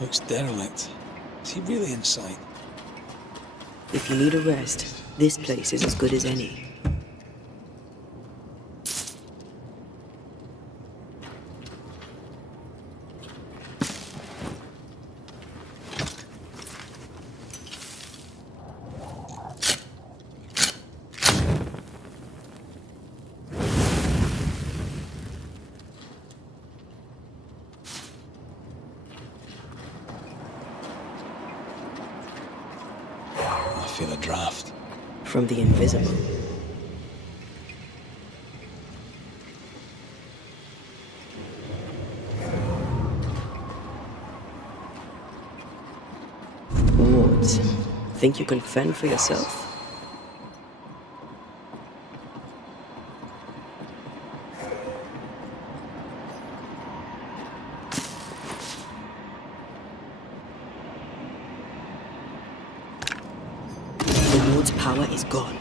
Looks derelict. Is he really inside? If you need a rest, this place is as good as any. I feel a draft. From the invisible. Wards, think you can fend for yourself? The ward's power is gone.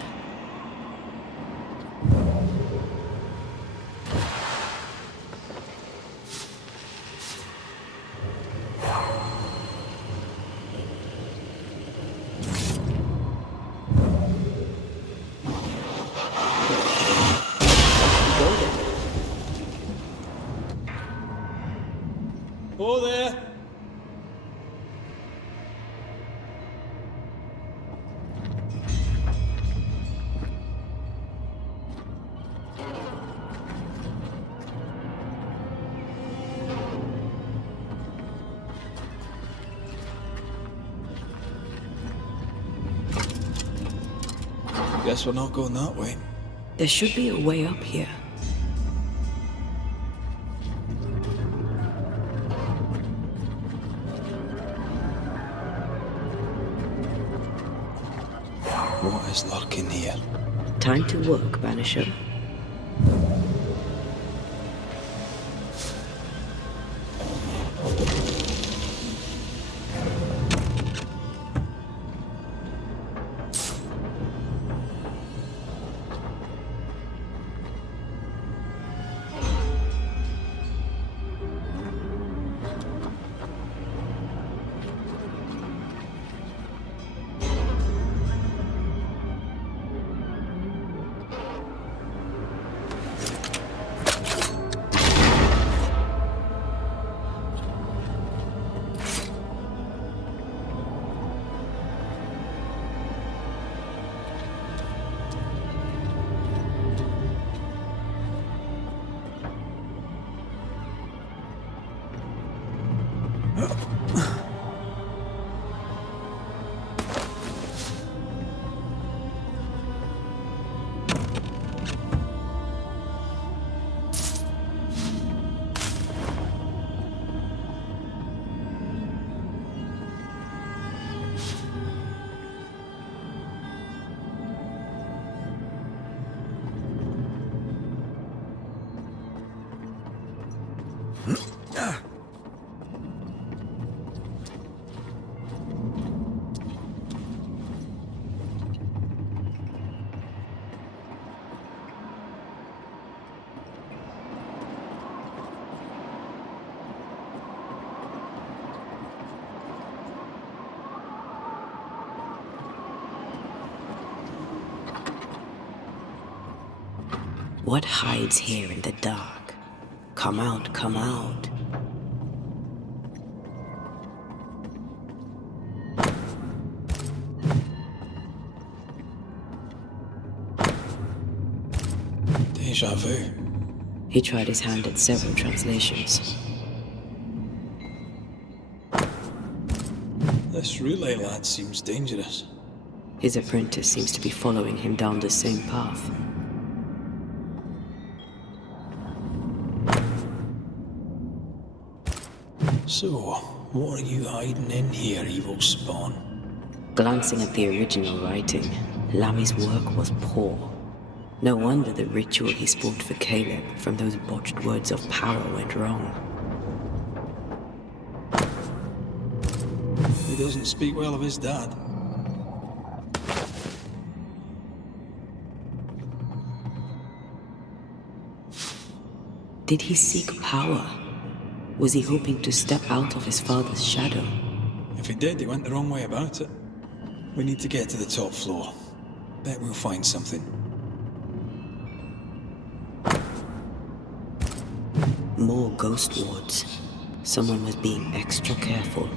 Oh, there! Guess we're not going that way. There should be a way up here. What is lurking here? Time to work, Banisher. What hides here in the dark? Come out, come out. Deja vu. He tried his hand at several translations. This relay lad seems dangerous. His apprentice seems to be following him down the same path. So, what are you hiding in here, evil spawn? Glancing at the original writing, Lami's work was poor. No wonder the ritual he spawned for Caleb from those botched words of power went wrong. He doesn't speak well of his dad. Did he seek power? Was he hoping to step out of his father's shadow? If he did, he went the wrong way about it. We need to get to the top floor. Bet we'll find something. More ghost wards. Someone was being extra careful.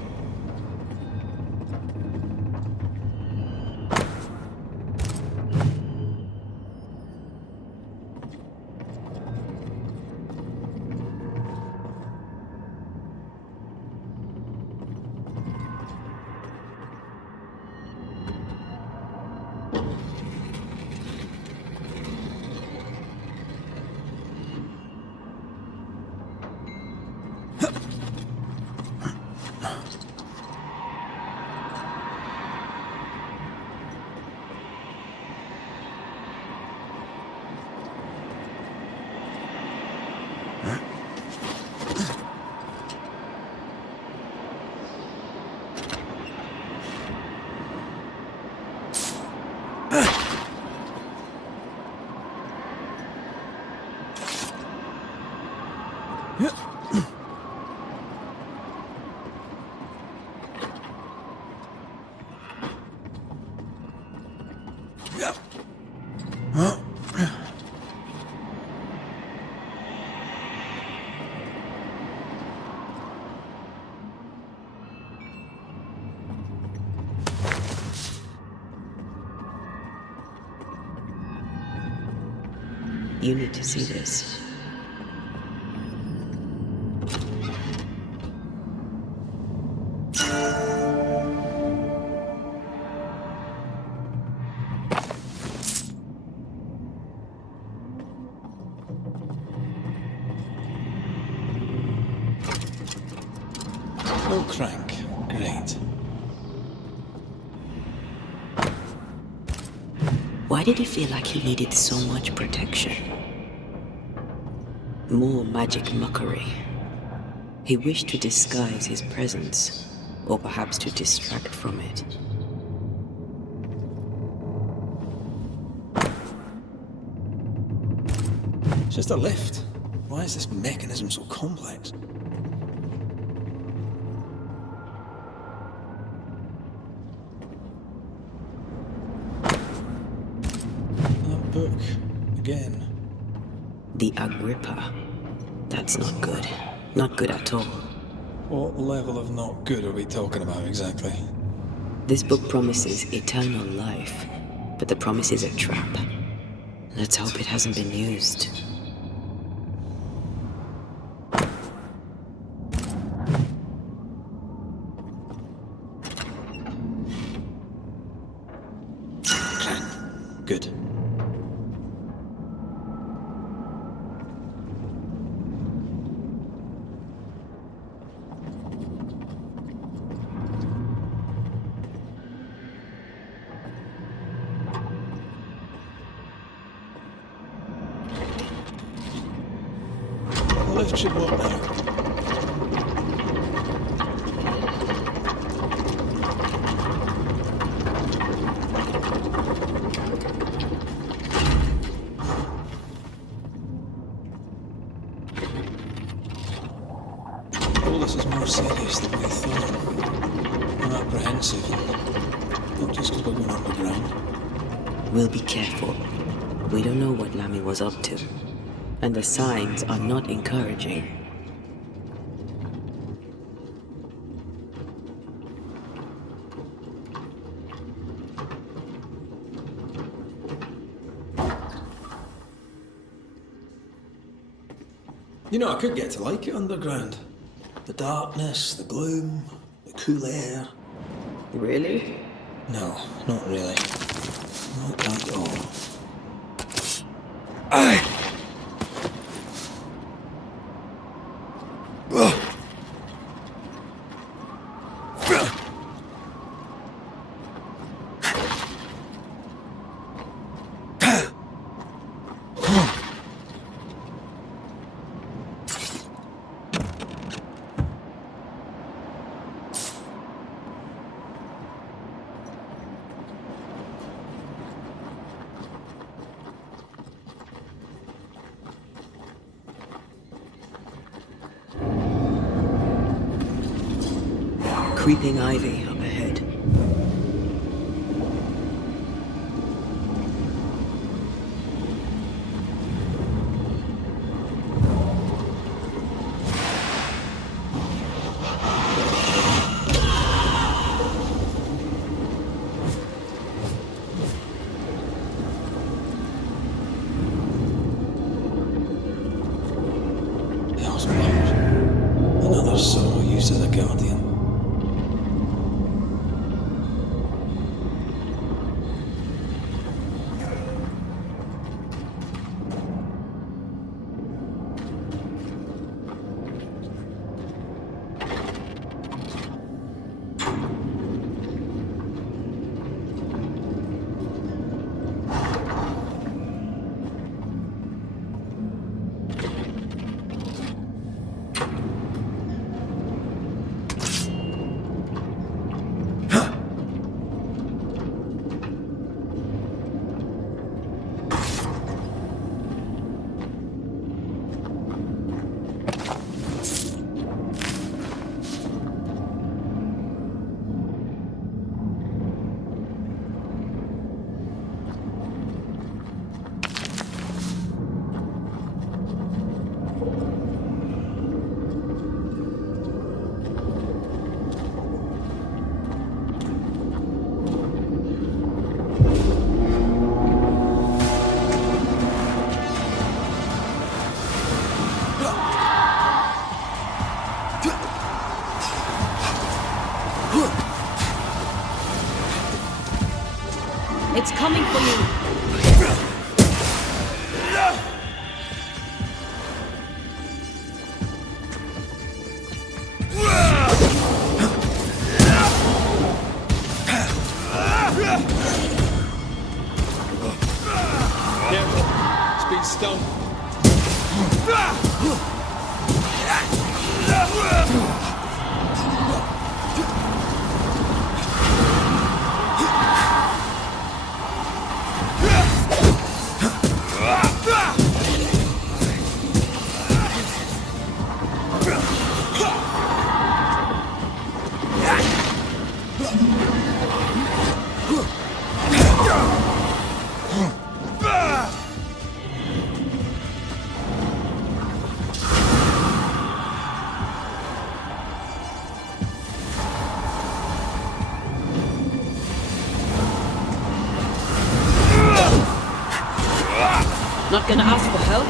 You need to see this. No crank. Great. Why did he feel like he needed so much protection? More magic mockery. He wished to disguise his presence, or perhaps to distract from it. It's just a lift. Why is this mechanism so complex? That book. Again. The Agrippa. That's not good. Not good at all. What level of not good are we talking about exactly? This book promises eternal life, but the promise is a trap. Let's hope it hasn't been used. Good. The lift should work now. All this is more serious than we thought. I'm apprehensive, not just because we're going underground. We'll be careful. We don't know what Lamy was up to, and the signs are not encouraging. You know, I could get to like it underground. The darkness, the gloom, the cool air. Really? No, not really. Not at all. creeping ivy up ahead. Another sorrow used as a guardian. It's coming for you. Careful. It's been stung. Not gonna ask for help?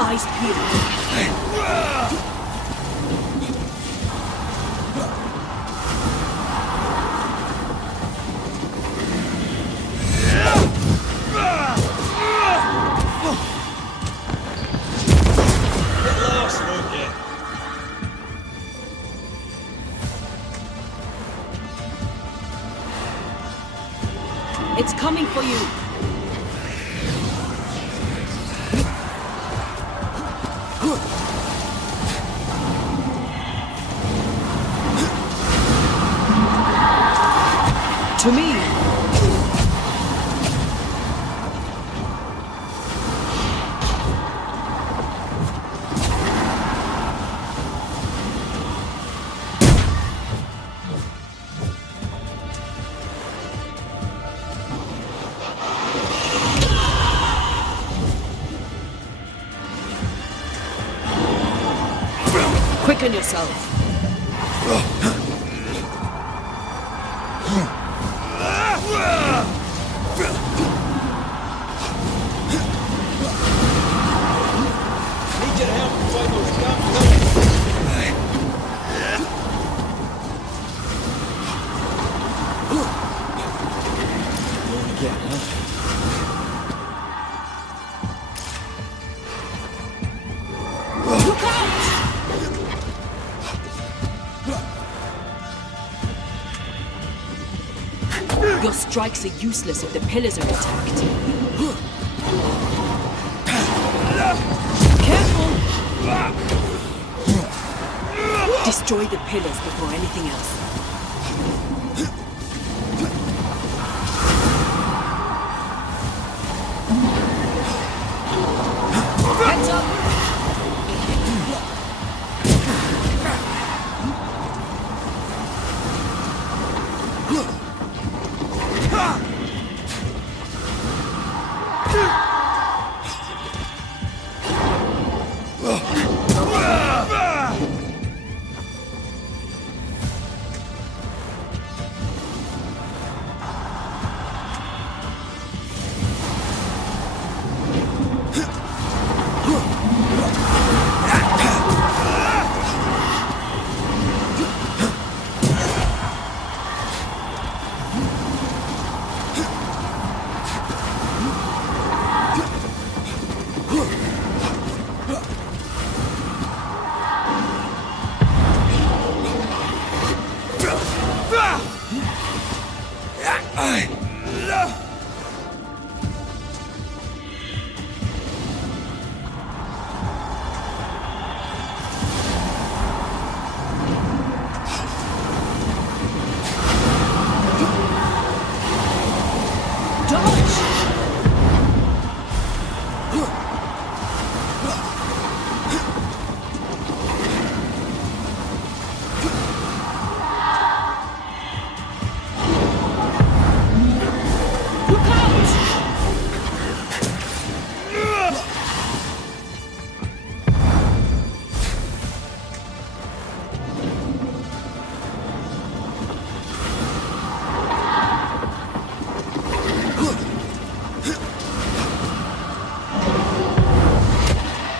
Eyes peeled. It's coming for you. To me. Quicken yourself. Need your help to find those damn villains. Going again, huh? Look out! Your strikes are useless if the pillars are attacked. Careful! Destroy the pillars before anything else. Heads up!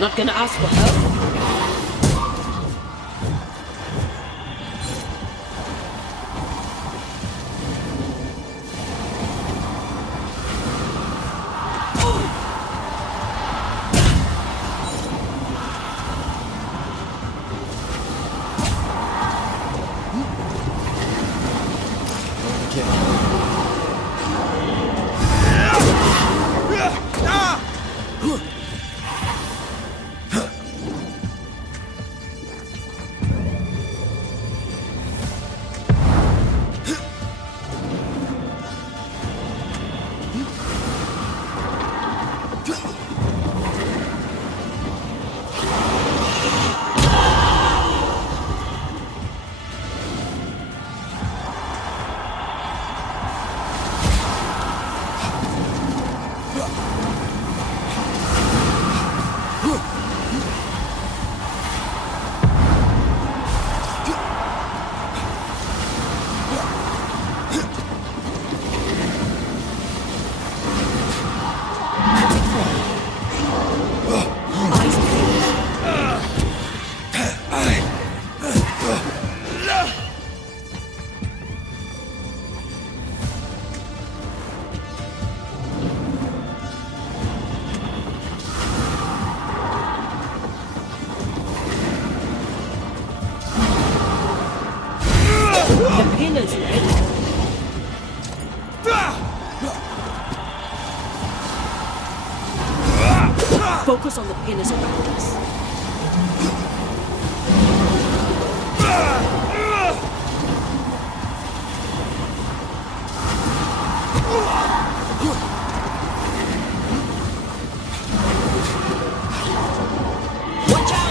Not gonna ask for help? The pillars, right? Focus on the pillars around us. Watch out!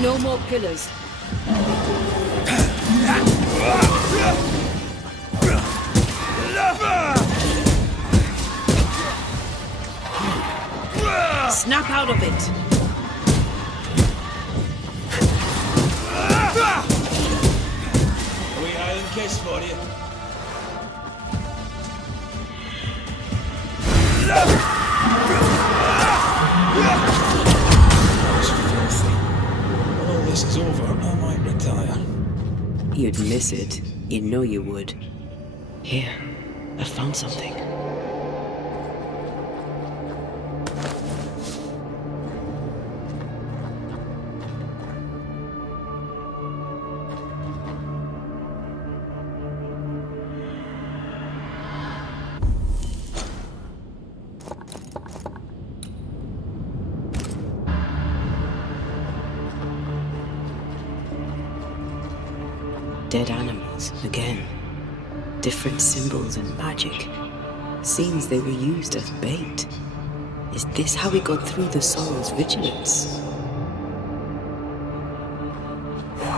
No more pillars. Snap out of it! A wee Highland kiss for you. That's filthy. When all this is over, I might retire. You'd miss it. You know you would. Here, I found something. Dead animals, again. Different symbols and magic. Seems they were used as bait. Is this how we got through the Sorrow's vigilance? I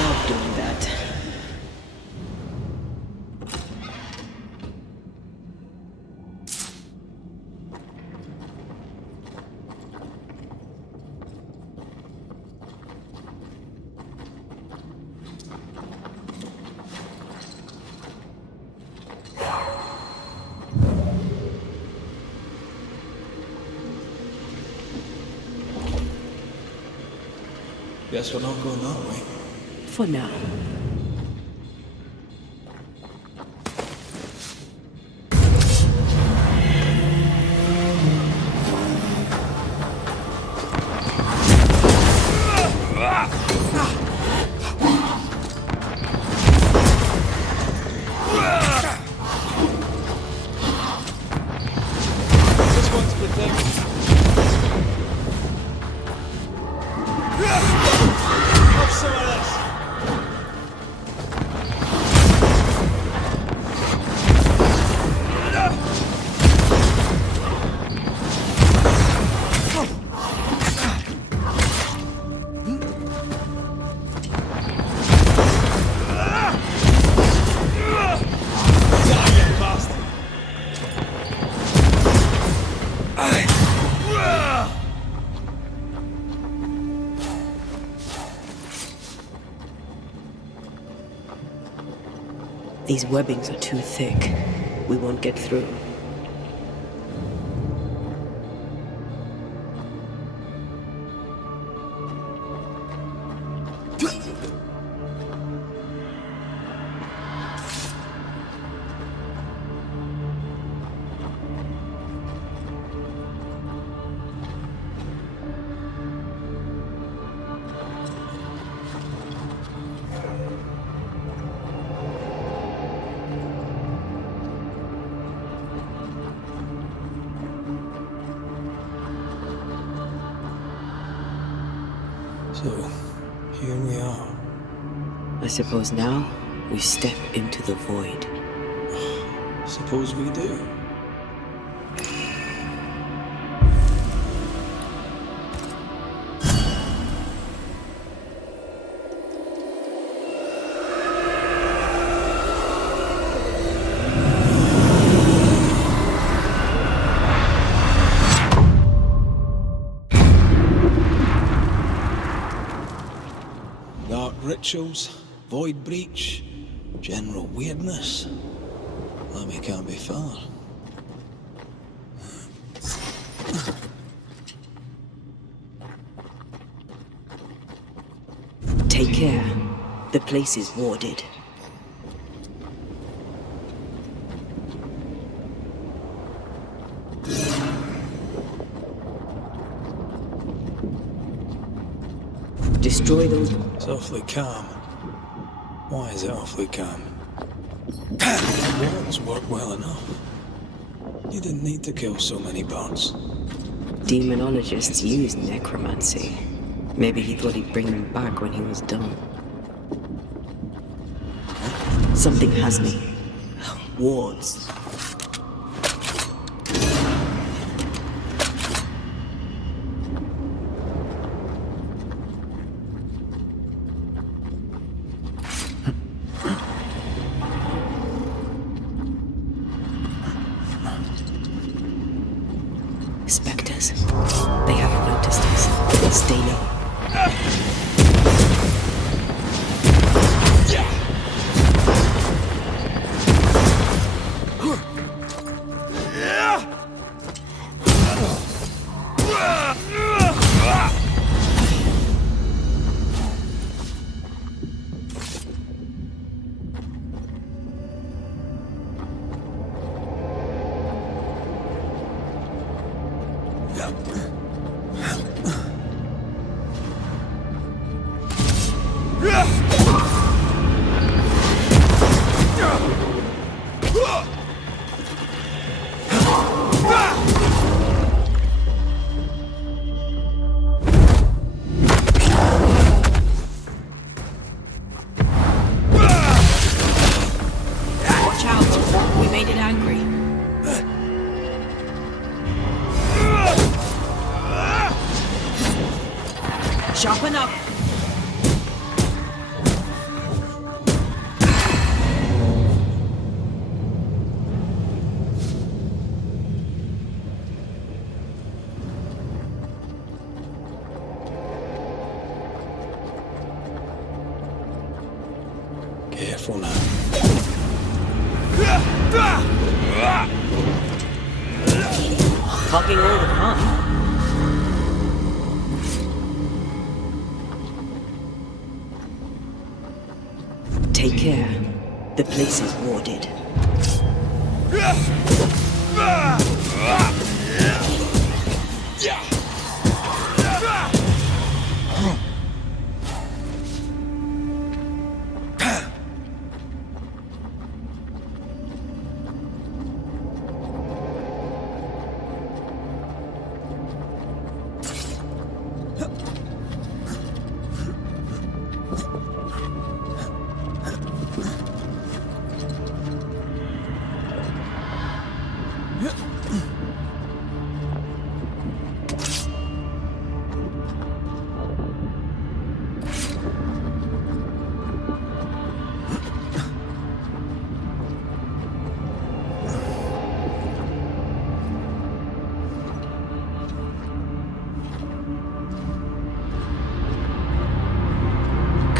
love doing that. Guess we're not going that way. For now. This one's protected. Have some of this. These webbings are too thick. We won't get through. So, here we are. I suppose now we step into the void. Suppose we do. Dark rituals, void breach, general weirdness. Lammy can't be far. Take care. The place is warded. Destroy those. It's awfully calm. Why is it awfully calm? Wards work well enough. You didn't need to kill so many birds. Demonologists use necromancy. Maybe he thought he'd bring them back when he was done. Something has me. Wards. Stay low. Sharpen up. Careful now. Hogging all the fun. Take care. The place is warded.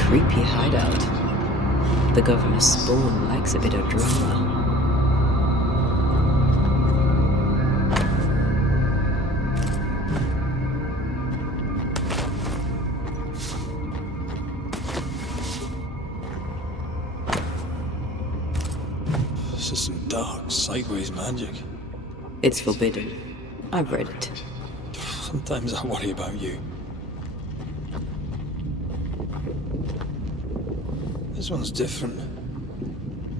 Creepy hideout. The governor's spawn likes a bit of drama. This is some dark, sideways magic. It's forbidden. I've read it. Sometimes I worry about you. This one's different.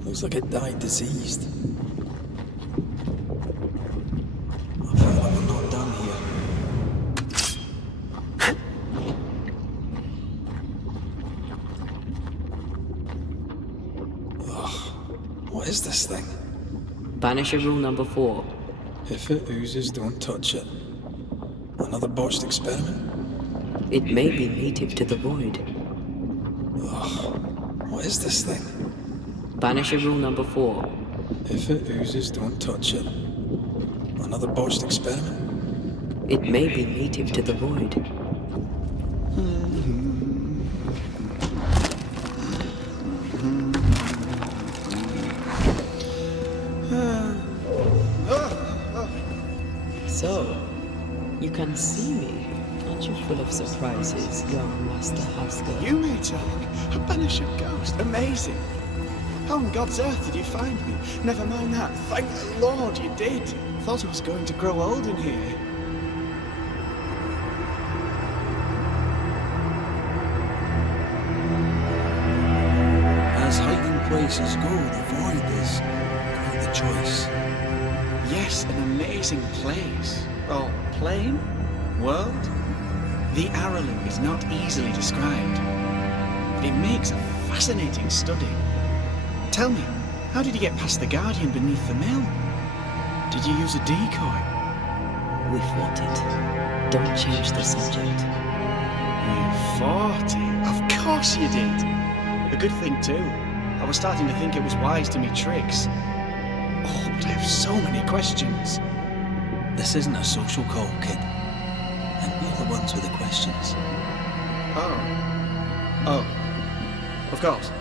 Looks like it died diseased. I feel like we're not done here. Ugh. What is this thing? Banisher rule number 4. If it oozes, don't touch it. Another botched experiment? It may be native to the void. Ugh. What is this thing? Banisher rule number 4. If it oozes, don't touch it. Another botched experiment? It may be native to the void. So, you can see me. Aren't you full of surprises, young Master Haskell? You may talk. A Banisher ghost. Amazing. How on God's earth did you find me? Never mind that. Thank the Lord you did. Thought I was going to grow old in here. As hiding places go, the void is quite the choice. Yes, an amazing place. Or plane? World? The Araloo is not easily described. But it makes a fascinating study. Tell me, how did you get past the Guardian beneath the mill? Did you use a decoy? We fought it. Don't change the subject. You fought it? Of course you did. A good thing too. I was starting to think it was wise to me tricks. Oh, but I have so many questions. This isn't a social call, kid. And we're ones with the questions. Oh, of course.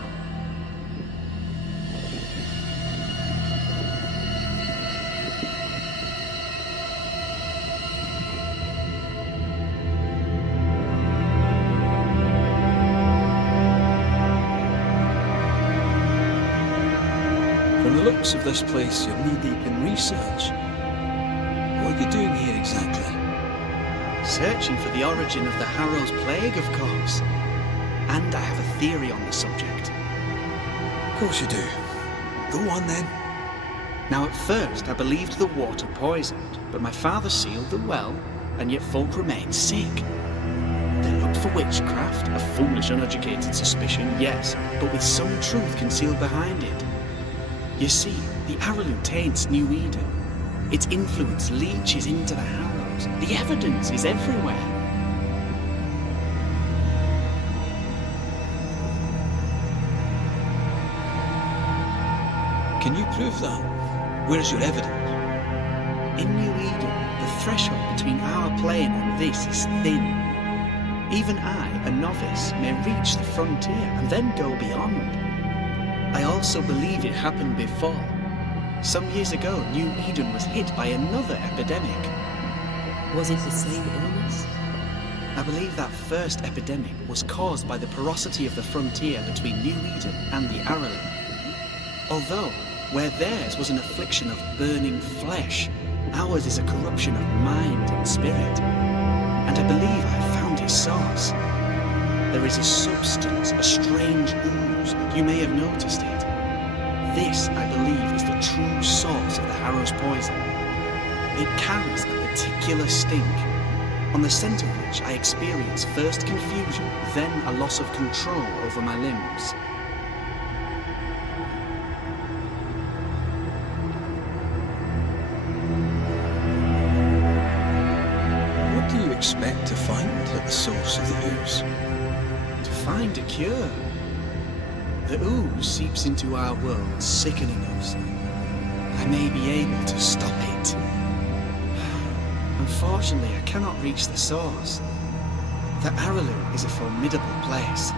From the looks of this place, you're knee-deep in research. What are you doing here exactly? Searching for the origin of the Harrow's Plague, of course. And I have a theory on the subject. Of course you do. Go on then. Now, at first, I believed the water poisoned, but my father sealed the well, and yet folk remained sick. They looked for witchcraft, a foolish, uneducated suspicion, yes, but with some truth concealed behind it. You see, the Araloo taints New Eden. Its influence leaches into the Harrows. The evidence is everywhere. Can you prove that? Where's your evidence? In New Eden, the threshold between our plane and this is thin. Even I, a novice, may reach the frontier and then go beyond. I also believe it happened before. Some years ago, New Eden was hit by another epidemic. Was it the same illness? I believe that first epidemic was caused by the porosity of the frontier between New Eden and the Araloo. Although, where theirs was an affliction of burning flesh, ours is a corruption of mind and spirit. And I believe I have found its source. There is a substance, a strange ooze. You may have noticed it. This, I believe, is the true source of the Harrow's poison. It carries a particular stink, on the scent of which I experience first confusion, then a loss of control over my limbs. What do you expect to find at the source of the ooze? To find a cure. The ooze seeps into our world, sickening us. I may be able to stop it. Unfortunately, I cannot reach the source. The Araloo is a formidable place.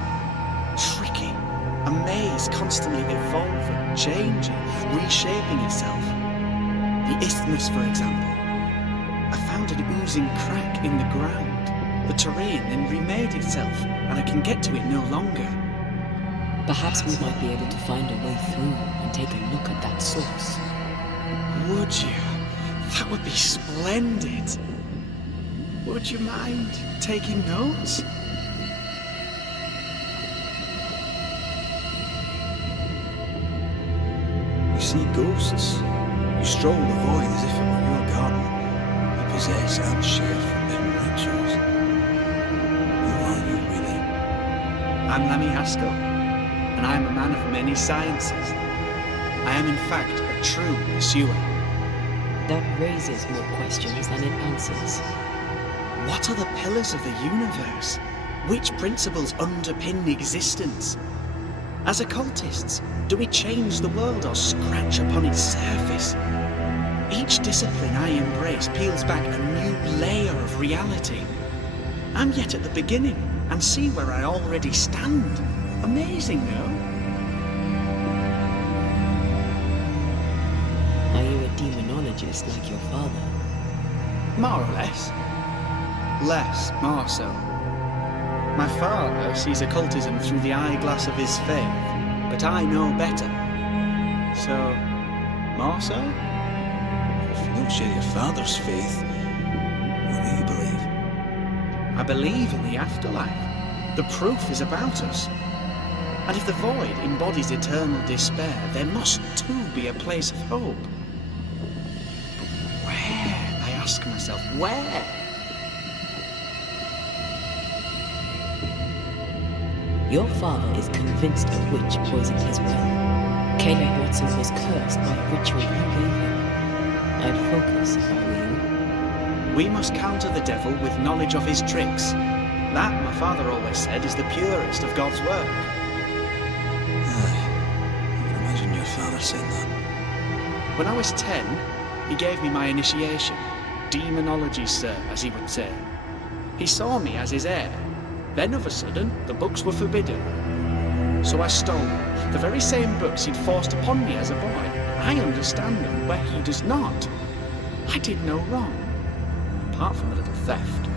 Tricky. A maze constantly evolving, changing, reshaping itself. The isthmus, for example. I found an oozing crack in the ground. The terrain then remade itself, and I can get to it no longer. Perhaps we might be able to find a way through and take a look at that source. Would you? That would be splendid. Would you mind taking notes? You see ghosts. You stroll the void as if it were your garden. You possess and share forbidden rituals. Who are you, really? I'm Lammy Haskell, and I am a man of many sciences. I am in fact a true pursuer. That raises more questions than it answers. What are the pillars of the universe? Which principles underpin existence? As occultists, do we change the world or scratch upon its surface? Each discipline I embrace peels back a new layer of reality. I'm yet at the beginning, and see where I already stand. Amazing, no? Are you a demonologist like your father? More or less. Less, more so. My father sees occultism through the eyeglass of his faith, but I know better. So, more so? If you don't share your father's faith, what do you believe? I believe in the afterlife. The proof is about us. And if the void embodies eternal despair, there must too be a place of hope. But where? I ask myself, where? Your father is convinced a witch poisoned his well. Caleb Watson was cursed by a ritual you gave him. I'd focus if I were you. We must counter the devil with knowledge of his tricks. That, my father always said, is the purest of God's work. I can imagine your father saying that. When I was 10, he gave me my initiation. Demonology, sir, as he would say. He saw me as his heir. Then of a sudden, the books were forbidden. So I stole them, the very same books he'd forced upon me as a boy. I understand them where he does not. I did no wrong, apart from a little theft.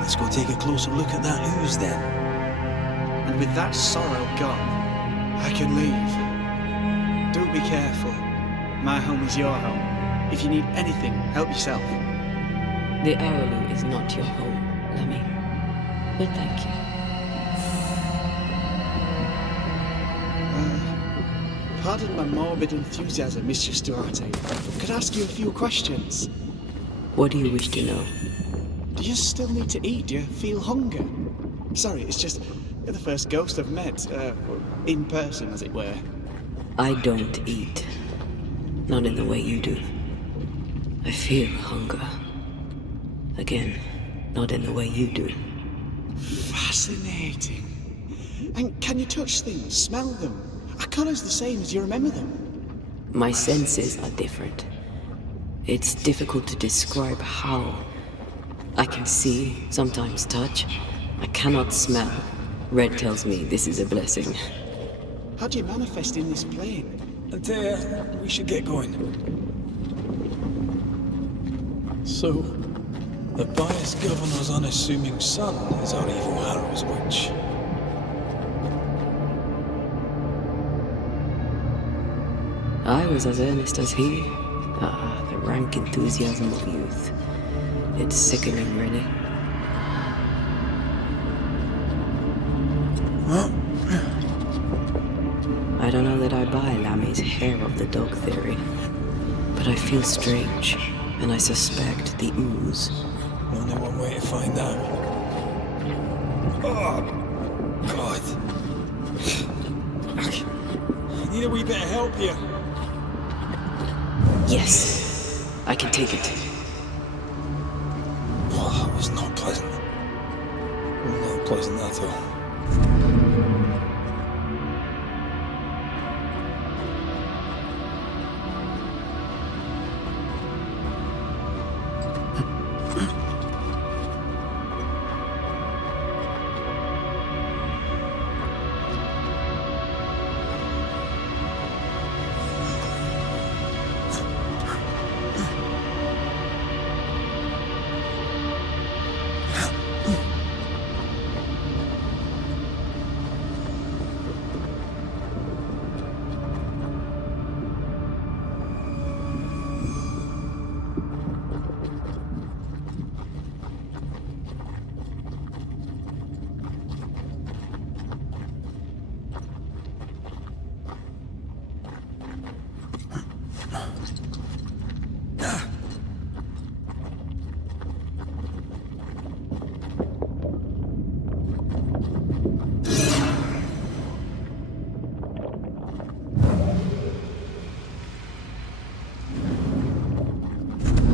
Let's go take a closer look at that ooze then. And with that sorrow gone, I can leave. Do be careful. My home is your home. If you need anything, help yourself. The Araloo is not your home, Lemmy. But thank you. Pardon my morbid enthusiasm, Mistress Duarte. Could I ask you a few questions? What do you wish to know? Do you still need to eat? Do you feel hunger? Sorry, it's just you're the first ghost I've met, in person, as it were. I don't eat. Not in the way you do. I feel hunger. Again, not in the way you do. Fascinating. And can you touch things, smell them? Are colours the same as you remember them? My senses are different. It's difficult to describe how. I can see, sometimes touch. I cannot smell. Red tells me this is a blessing. How do you manifest in this plane? Antea, we should get going. So, the biased governor's unassuming son is our evil Harrow's witch. I was as earnest as he. Ah, the rank enthusiasm of youth. It's sickening, really. I don't know that I buy Lammy's hair of the dog theory, but I feel strange, and I suspect the ooze. Only one way to find out. Oh, God. I need a wee bit of help here. Yes, I can take it. Oh, that was not pleasant. Not pleasant at all.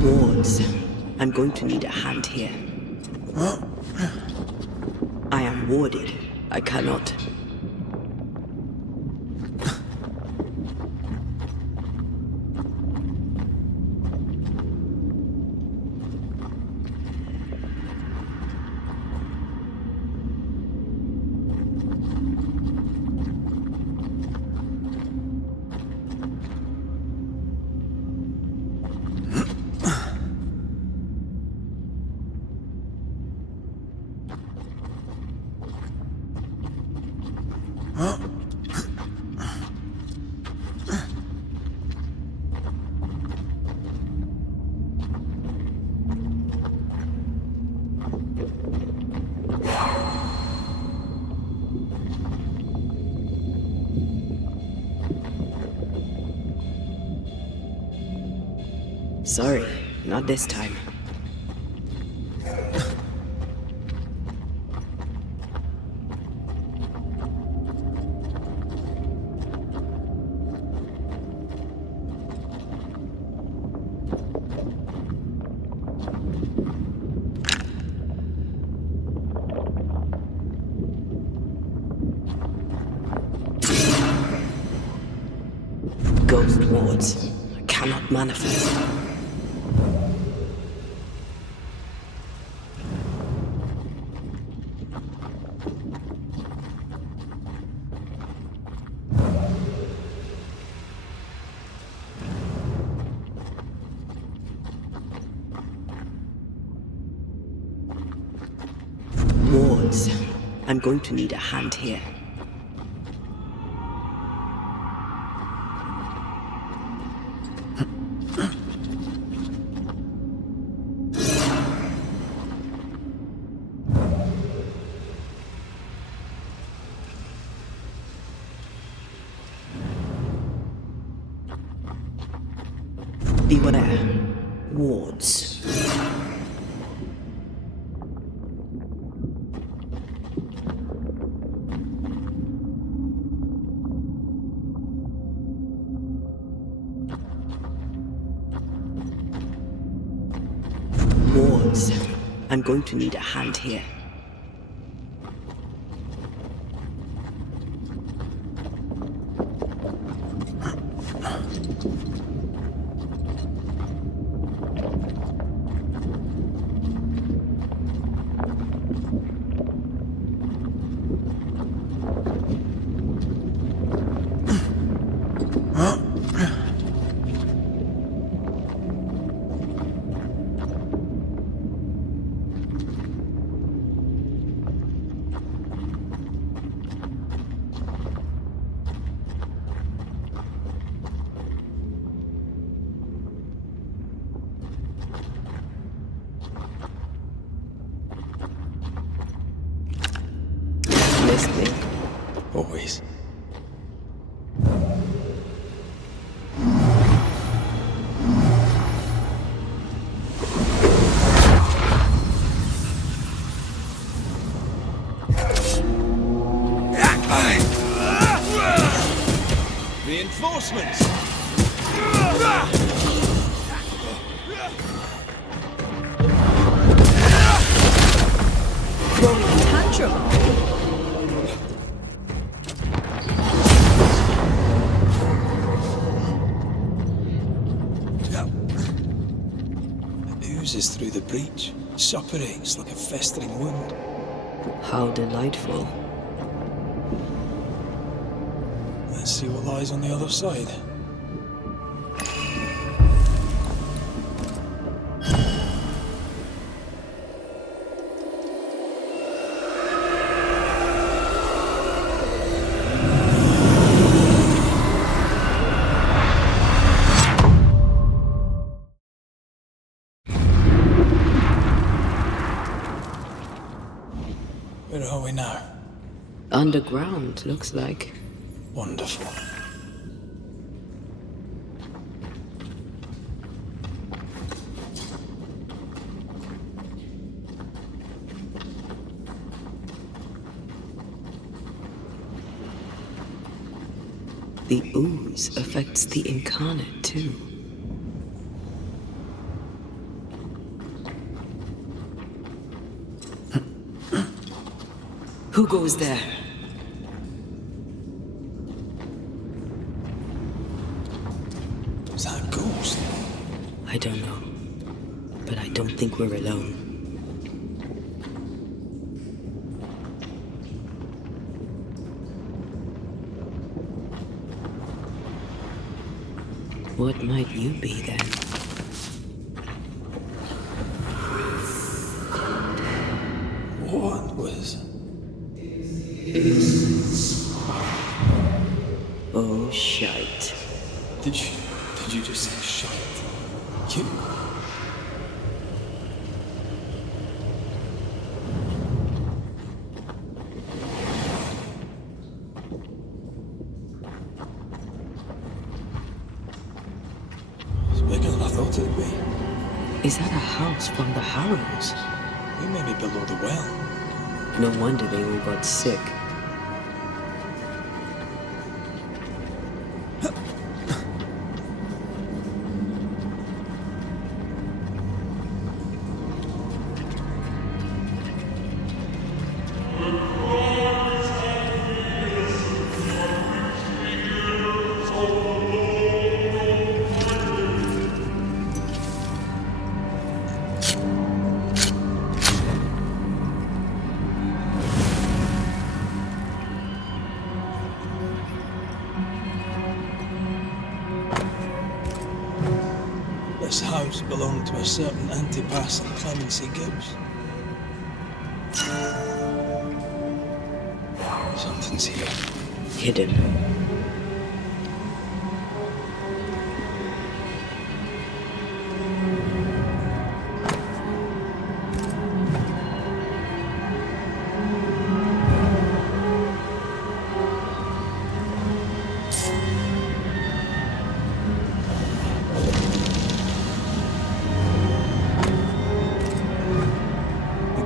Wards, I'm going to need a hand here. I am warded. I cannot. Sorry, not this time. Ghost wards cannot manifest. Wards, I'm going to need a hand here. Beware. Wards. Wards. I'm going to need a hand here. Listening. Always. Reinforcements! Throwing a tantrum. It oozes through the breach, suppurates like a festering wound. How delightful. Let's see what lies on the other side. Where are we now? Underground, looks like. Wonderful. The ooze affects the incarnate too. Who goes there? Is that a ghost? I don't know. But I don't think we're alone. What might you be then? What was... Oh, shite. Did you just say shite? You? It's bigger than I thought it'd be. Is that a house from the Harrows? We may be below the well. No wonder they all got sick. This house belonged to a certain Antea and Clemency Gibbs. Something's here. Hidden.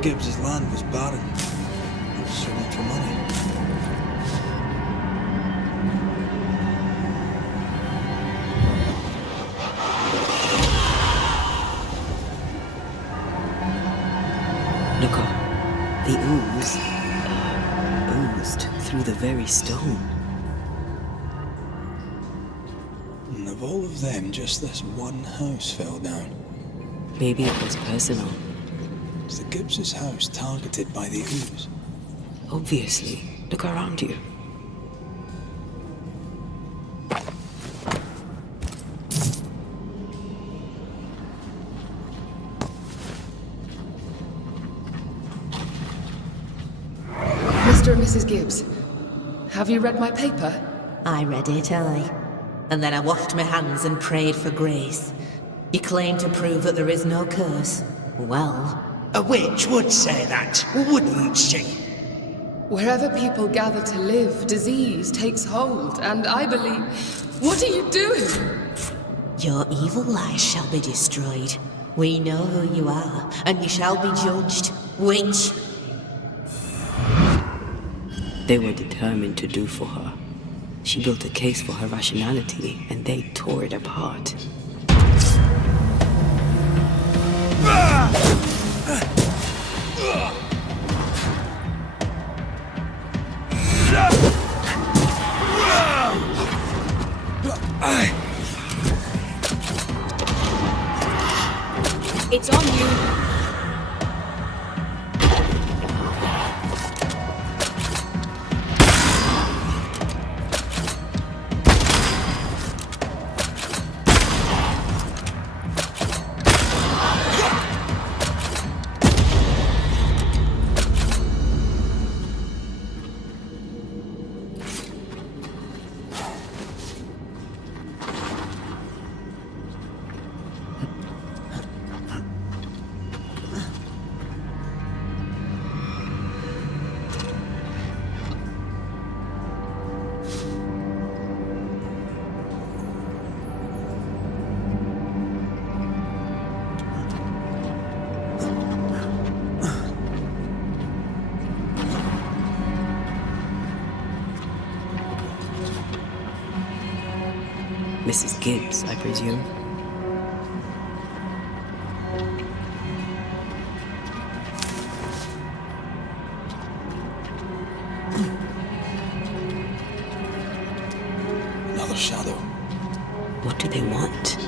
Gibbs' land was barren. It was sold for money. Look up. The ooze oozed through the very stone. And of all of them, just this one house fell down. Maybe it was personal. Was the Gibbs' house targeted by the ooze? Obviously. Look around you. Mr. and Mrs. Gibbs, have you read my paper? I read it, aye. And then I washed my hands and prayed for grace. You claim to prove that there is no curse. Well, a witch would say that, wouldn't she? Wherever people gather to live, disease takes hold, and I believe... What are you doing? your evil lies shall be destroyed. We know who you are, and you shall be judged. Witch! They were determined to do for her. She built a case for her rationality, and they tore it apart. It's on you. Mrs. Gibbs, I presume. Another shadow. What do they want?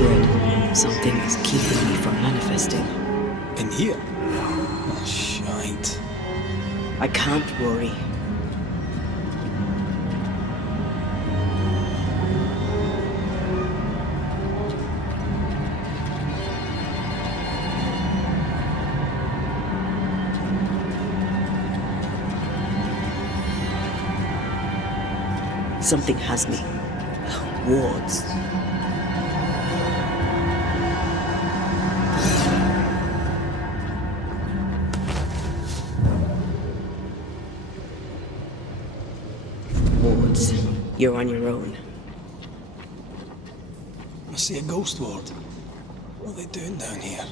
Red, something is keeping me from manifesting. In here? Oh, shite. I can't worry. Something has me. Wards. Wards, you're on your own. I see a ghost ward. What are they doing down here?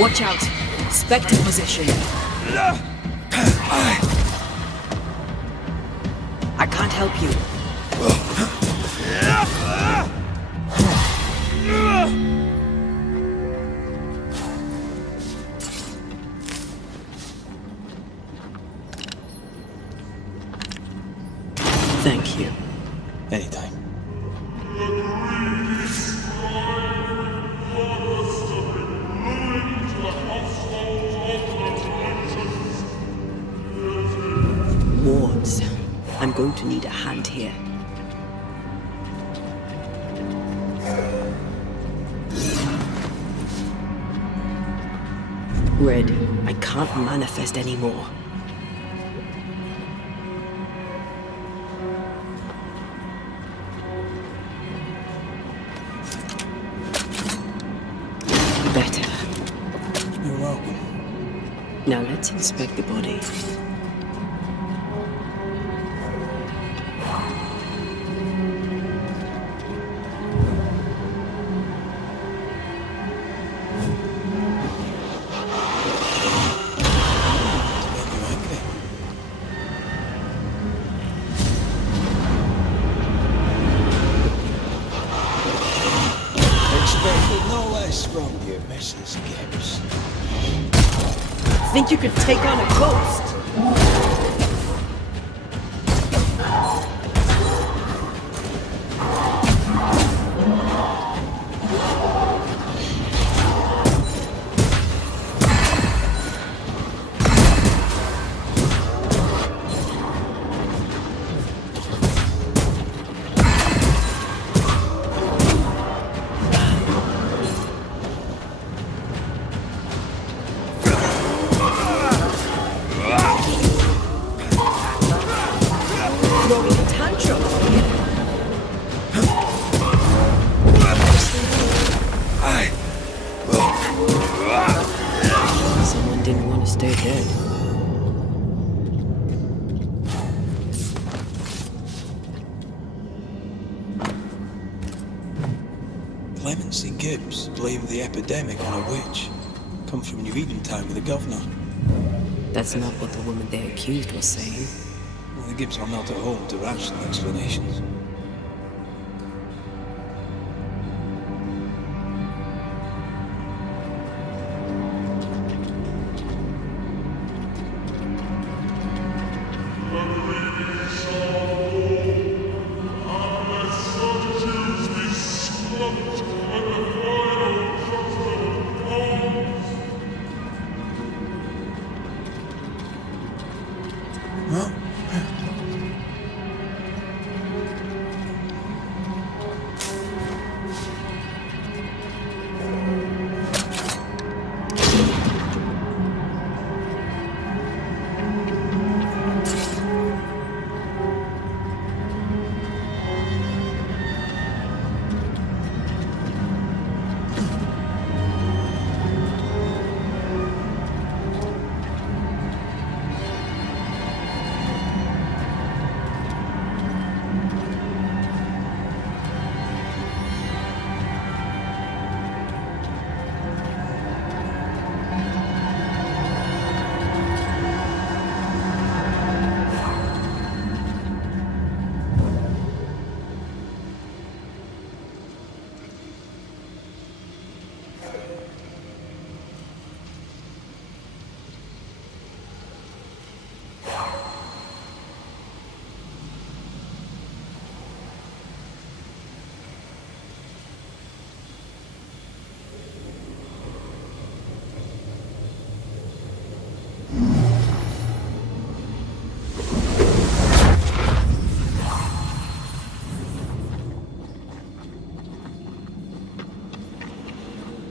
Watch out. Spectre position. I can't help you. Thank you. Anytime. bones. I'm going to need a hand here. Red, I can't manifest anymore. Better. You're welcome. Now let's inspect the body. Expected no less from you, Mrs. Gibbs. Think you could take on a ghost? Throwing a tantrum. Someone didn't want to stay dead. Clemency Gibbs blamed the epidemic on a witch. Come from New Eden time with the governor. That's not what the woman they accused was saying. Well, the Gibbs are not at home to rational explanations.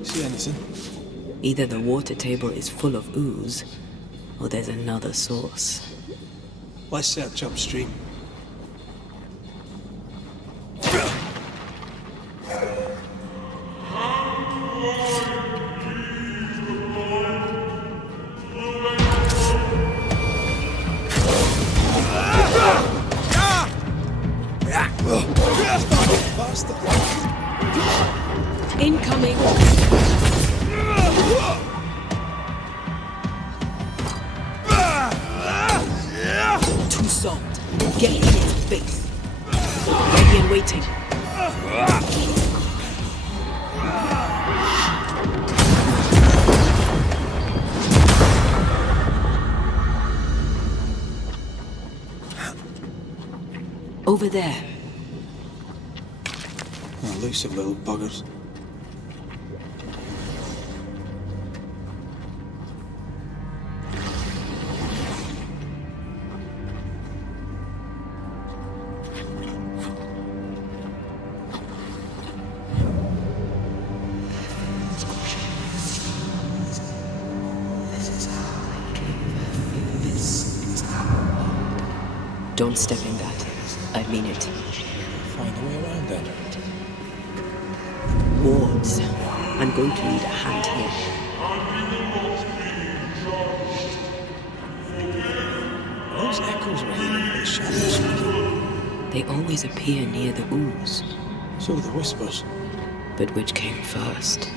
See anything? Either the water table is full of ooze, or there's another source. Let's search upstream. Incoming. Too soft. Get in his face. Ready and waiting. Over there. Elusive little buggers. Don't step in that. I mean it. Find a way around then. Wards. I'm going to need a hand here. Those echoes were hearing the shadows speaking. They always appear near the ooze. So do the whispers. But which came first?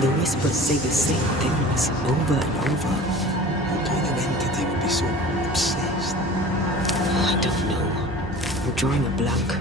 The whispers say the same things over and over. What kind of entity would be so obsessed? I don't know. I'm drawing a blank.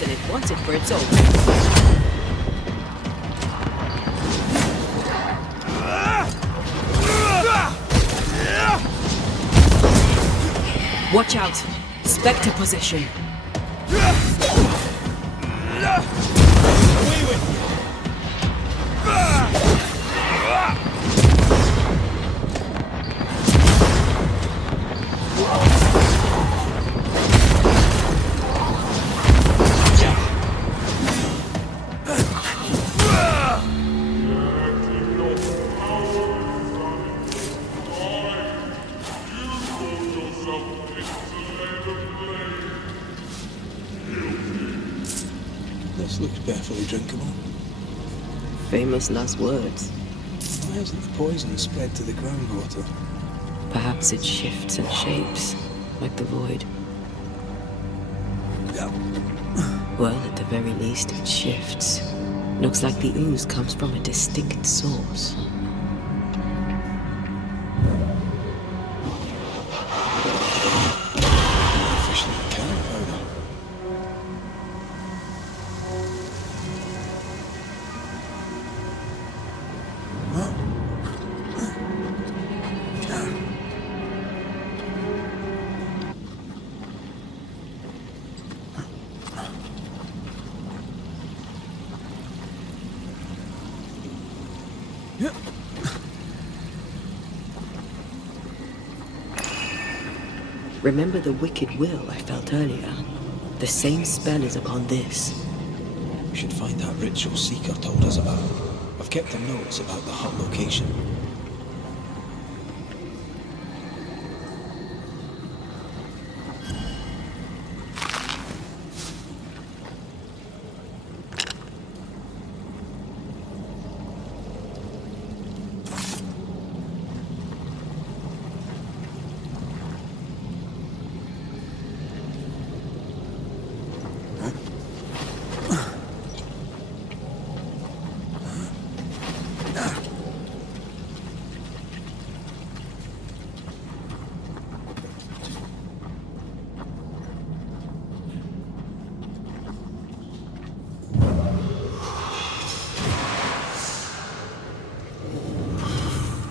And it wants it for its own. Watch out! Spectre possession. Away with you! This looks perfectly drinkable. Famous last words. Why hasn't the poison spread to the groundwater? Perhaps it shifts and shapes, like the void. Well, at the very least, it shifts. Looks like the ooze comes from a distinct source. Efficient cannon powder. Remember the wicked will I felt earlier? The same spell is upon this. We should find that ritual Seeker told us about. I've kept the notes about the hut location.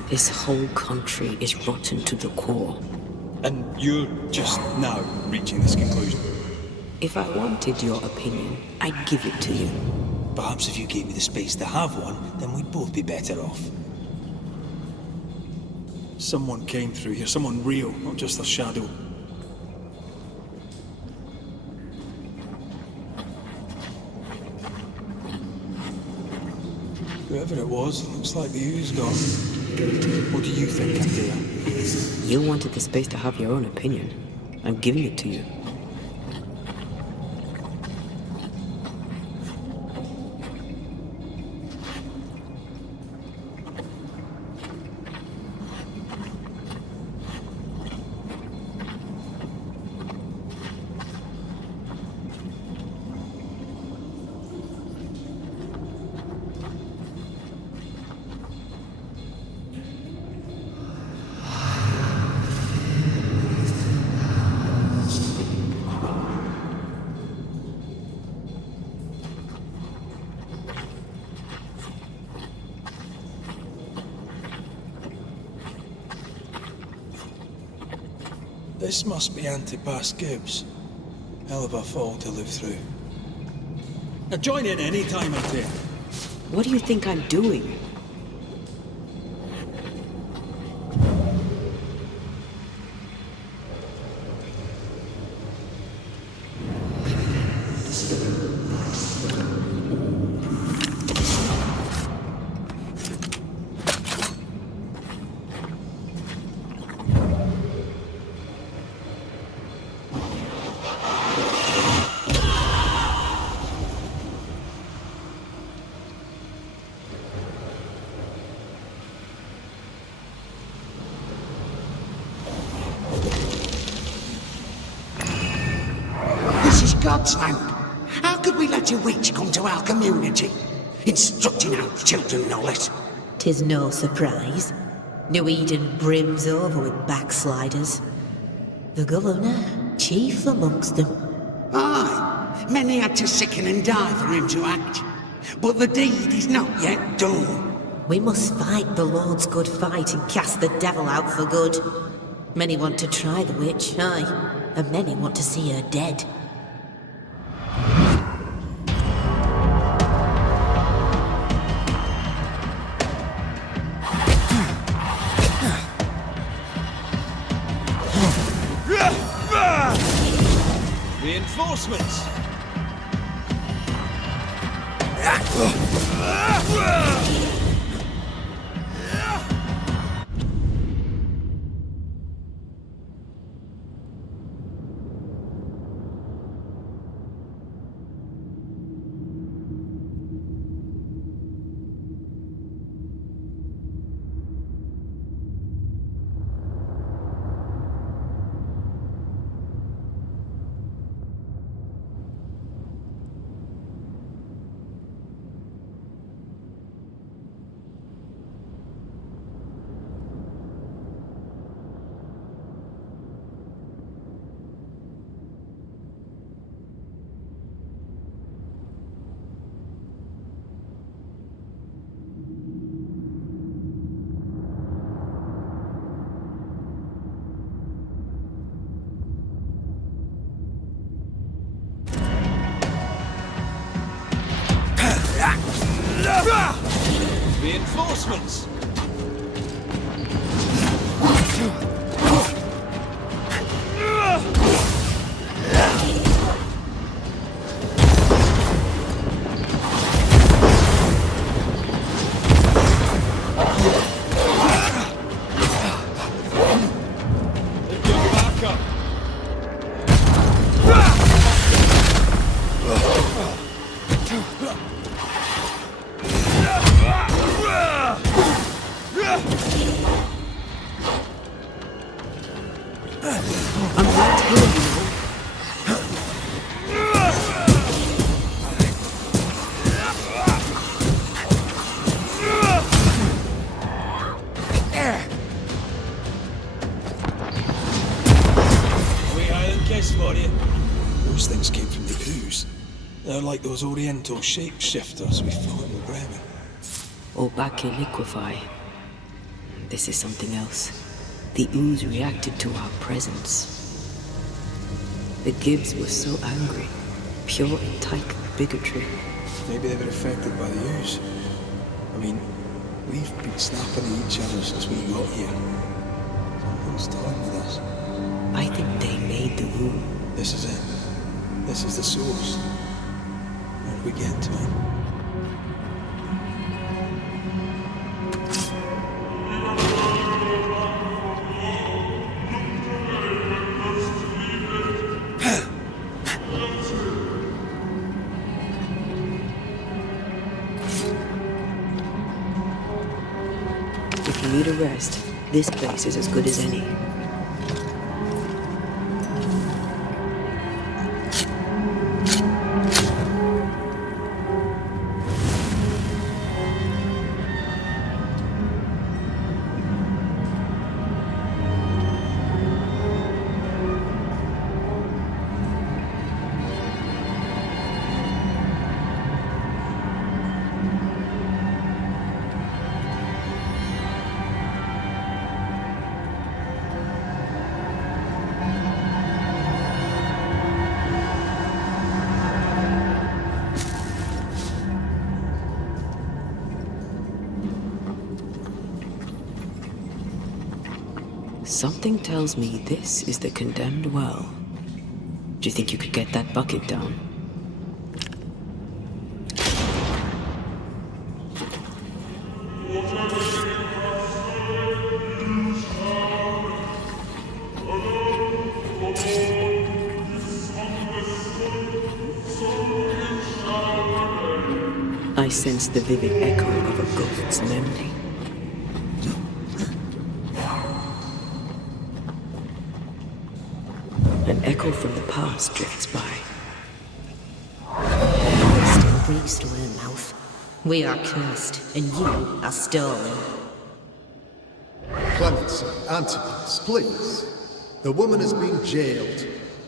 This whole country is rotten to the core. And you're just now reaching this conclusion? If I wanted your opinion, I'd give it to you. Perhaps if you gave me the space to have one, then we'd both be better off. Someone came through here, someone real, not just a shadow. Whoever it was, looks like the ooze gone. What do you think, Antea? You wanted the space to have your own opinion. I'm giving it to you. This must be Antipas Gibbs. Hell of a fall to live through. Join in any time, Antea. What do you think I'm doing? This is God's land. How could we let a witch come to our community? Instructing our children, no less. 'Tis no surprise. New Eden brims over with backsliders. The governor, chief amongst them. Aye, many had to sicken and die for him to act. But the deed is not yet done. We must fight the Lord's good fight and cast the devil out for good. Many want to try the witch, aye, and many want to see her dead. Reinforcements! Reinforcements! They've got backup! I'm right here, you know. Are we Highland Kiss for you? Those things came from the ooze. They're like those Oriental shapeshifters we fought in Bremen. Or back in liquefy. This is something else. The ooze reacted to our presence. The Gibbs were so angry, pure entitled bigotry. Maybe they were affected by the ooze. I mean, we've been snapping at each other since we got here. Something's toying with us. I think they made the rule. This is it. This is the source. How do we get to it? If you need a rest, this place is as good as any. Something tells me this is the condemned well. Do you think you could get that bucket down? I sense the vivid echo of a ghost's memory. An echo from the past drifts by. Still breathes to her mouth. We are cursed, and you are stolen. Clemency, Antipas, please. The woman has been jailed.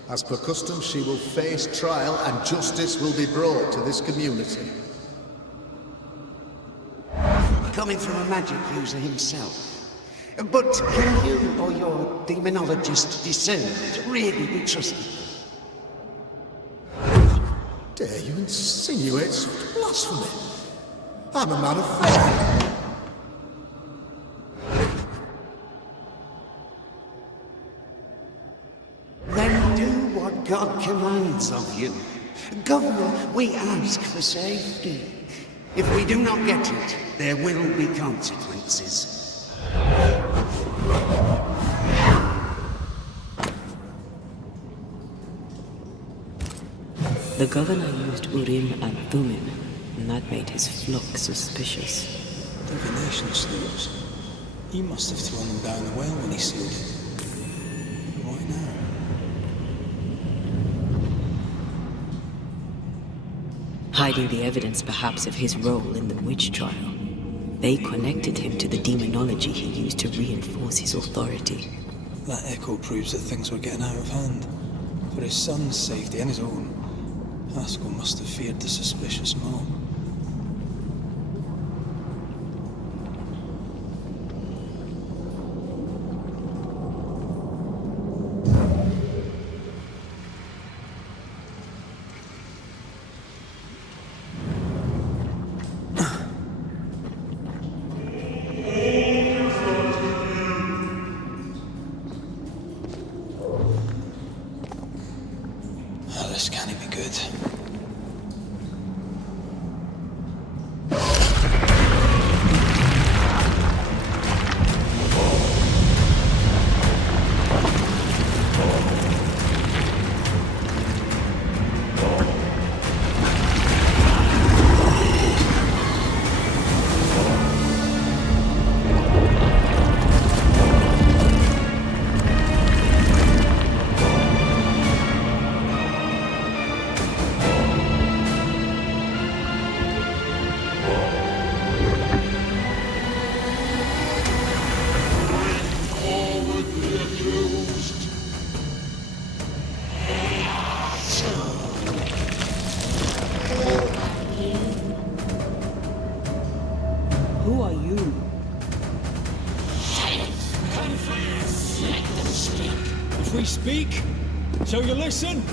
As per custom, she will face trial and justice will be brought to this community. Coming from a magic user himself. But can you or your demonologist discernment really be trusted? Dare you insinuate such blasphemy? I'm a man of faith. Then do what God commands of you. Governor, we ask for safety. If we do not get it, there will be consequences. The governor used Urim and Thummim, and that made his flock suspicious. Divination stewards. He must have thrown them down the well when he sealed it. Why now? Hiding the evidence perhaps of his role in the witch trial. They connected him to the demonology he used to reinforce his authority. That echo proves that things were getting out of hand. For his son's safety and his own, Haskell must have feared the suspicious mob. This can't be good. Who are you? If we speak, shall you listen?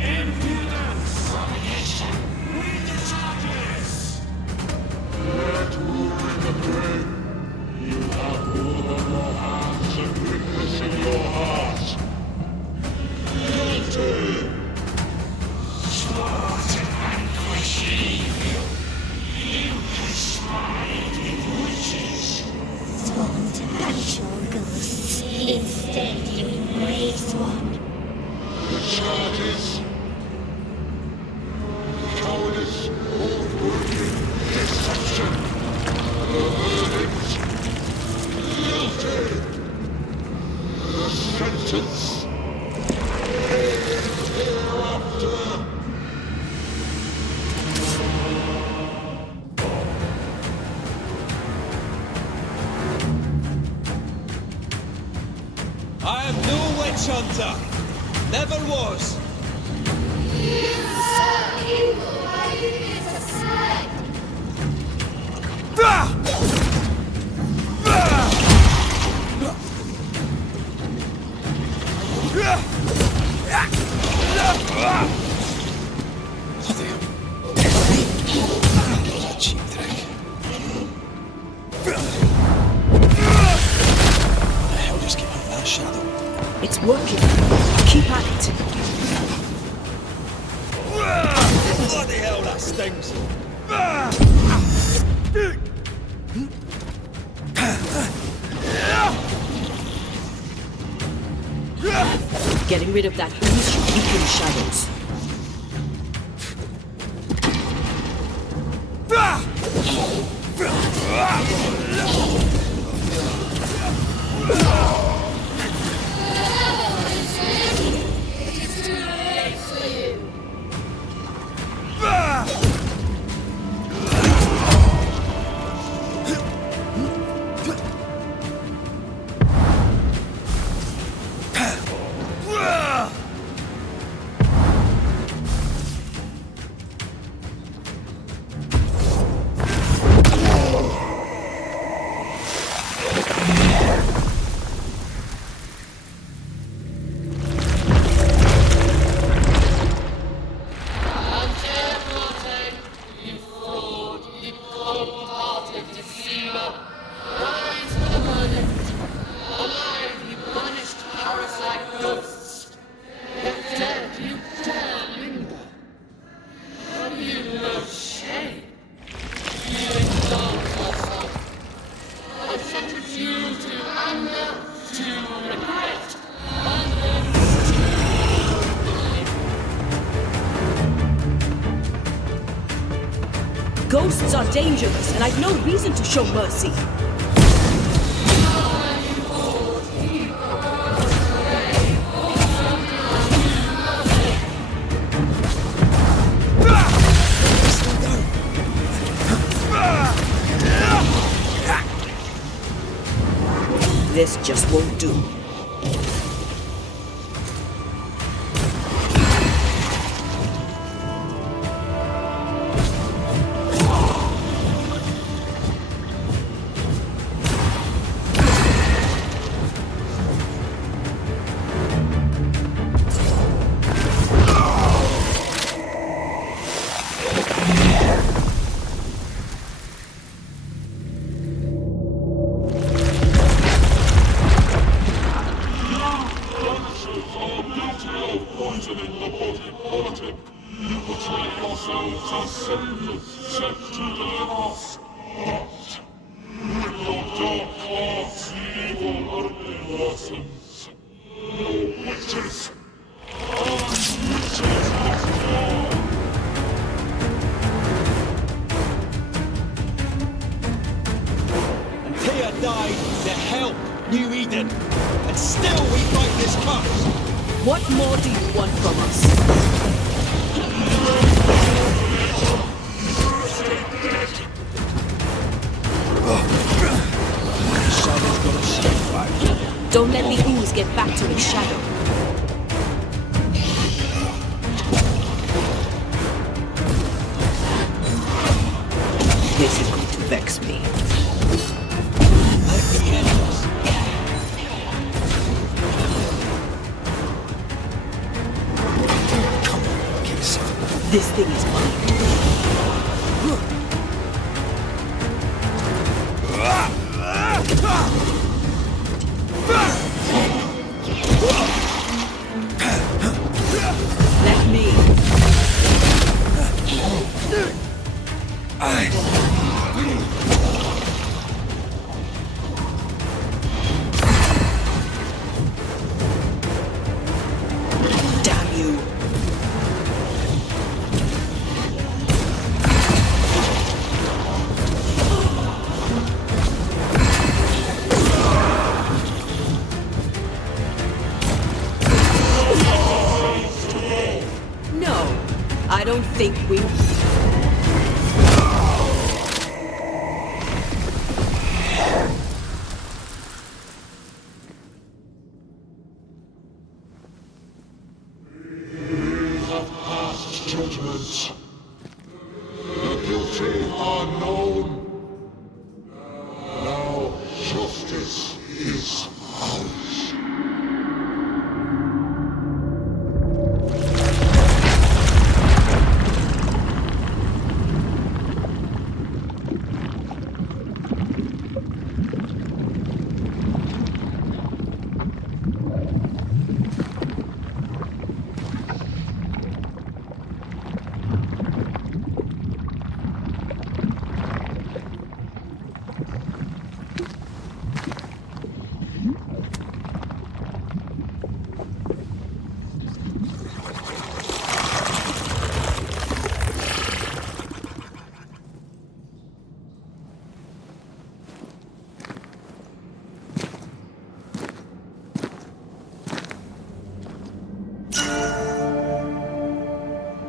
Impudence! Read the charges! Let who in the grave? You have blood on your hands and witness in your hearts. Guilty! Swore to vanquish evil. You conspired with witches. Sworn to banish all ghosts. Instead, you embrace one. The charges. Cowardice, oath-breaking, deception. The verdict. Guilty. The sentence. Hereafter. I am no witch hunter. Never was. What a cheap trick. working. Keep at it. Bloody hell, that stings! Getting rid of that ooze should keep you in shadows. Ghosts are dangerous, and I've no reason to show mercy. This just won't do. Antea died to help New Eden, and still we fight this curse. What more do you want from us? Shadow's got a step back. Don't let the ooze get back to its shadow. This is going to vex me. Let me end this. Come on, kiss. This thing is mine. Let me. Damn you.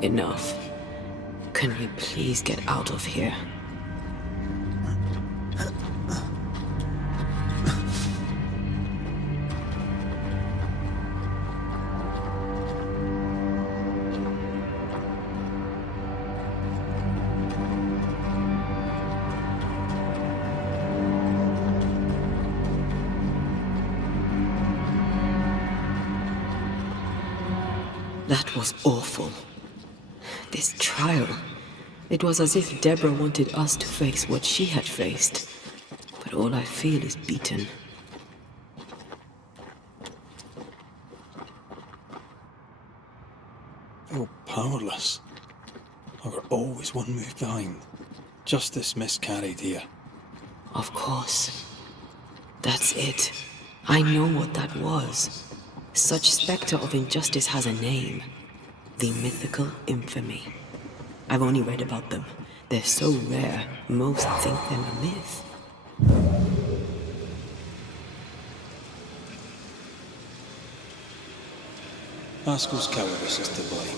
Enough. Can we please get out of here? That was awful. This trial. It was as if Deborah wanted us to face what she had faced. But all I feel is beaten. I feel powerless. I were always one move behind. Justice miscarried here. Of course. That's it. I know what that was. Such specter of injustice has a name. The mythical infamy. I've only read about them. They're so rare, most think them a myth. Haskell's cowardice is to blame.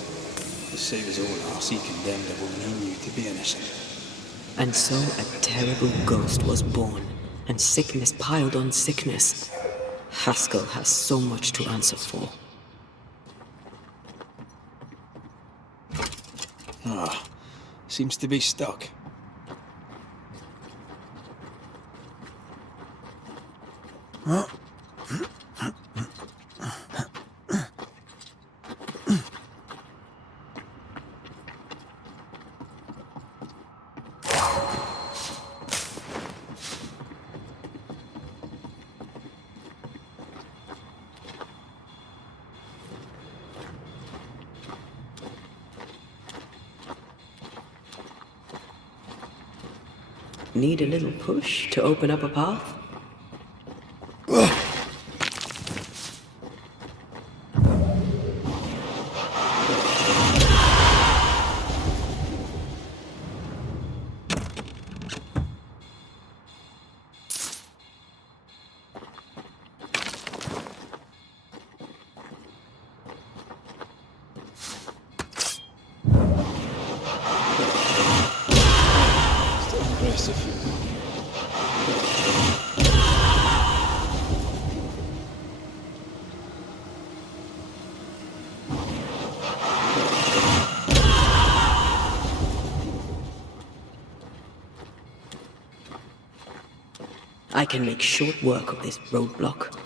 To save his own arse, he condemned a woman he knew to be innocent. And so a terrible ghost was born, and sickness piled on sickness. Haskell has so much to answer for. Seems to be stuck. Need a little push to open up a path? I can make short work of this roadblock.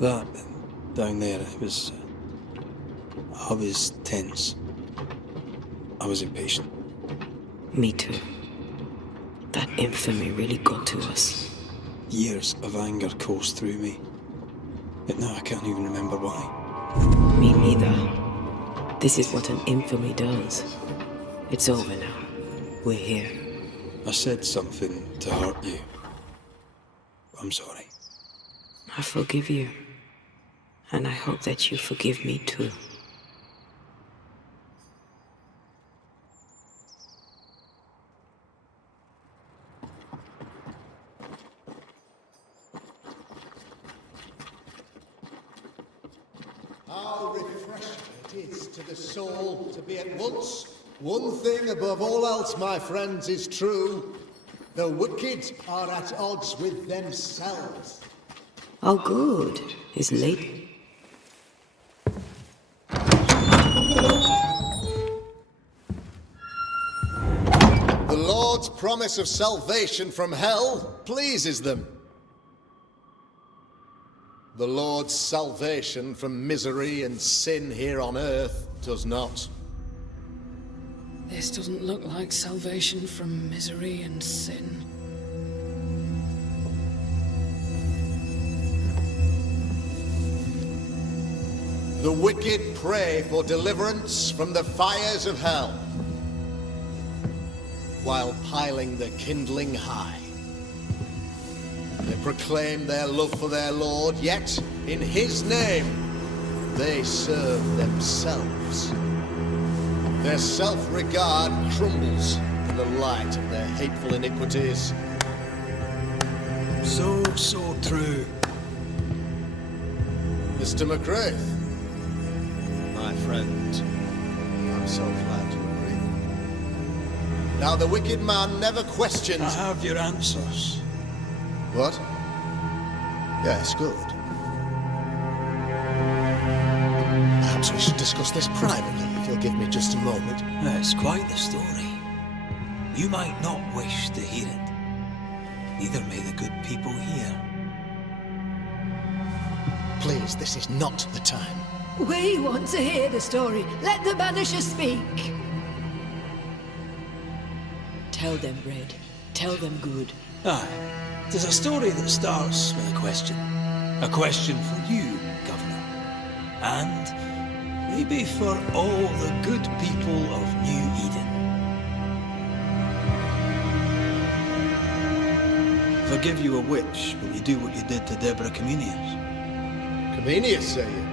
That, down there, I was tense. I was impatient. Me too. That infamy really got to us. Years of anger coursed through me. But now I can't even remember why. Me neither. This is what an infamy does. It's over now. We're here. I said something to hurt you. I'm sorry. I forgive you. And I hope that you forgive me too. How refreshing it is to the soul to be at once One thing above all else, my friends, is true. The wicked are at odds with themselves. Our good is late. The Lord's promise of salvation from hell pleases them. The Lord's salvation from misery and sin here on earth does not. This doesn't look like salvation from misery and sin. The wicked pray for deliverance from the fires of hell, while piling the kindling high. They proclaim their love for their Lord, yet in his name they serve themselves. Their self-regard crumbles in the light of their hateful iniquities. So true. Mr. McGrath, my friend, I'm so glad you agree. Now the wicked man never questions... I have your answers. What? Yes, good. Perhaps we should discuss this privately, if you'll give me just a moment. It's quite the story. You might not wish to hear it. Neither may the good people hear. Please, this is not the time. We want to hear the story. Let the Banishers speak. Tell them, Red. Tell them good. Aye. There's a story that starts with a question. A question for you, Governor. And maybe for all the good people of New Eden. If I give you a witch, will you do what you did to Deborah Comenius? Comenius, say you?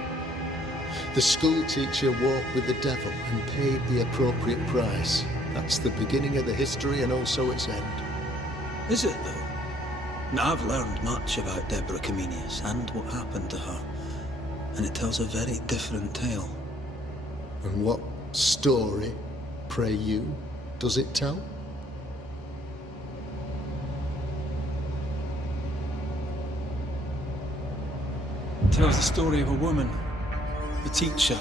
The school teacher walked with the devil and paid the appropriate price. That's the beginning of the history and also its end. Is it, though? Now, I've learned much about Deborah Comenius and what happened to her, and it tells a very different tale. And what story, pray you, does it tell? It tells the story of a woman, a teacher,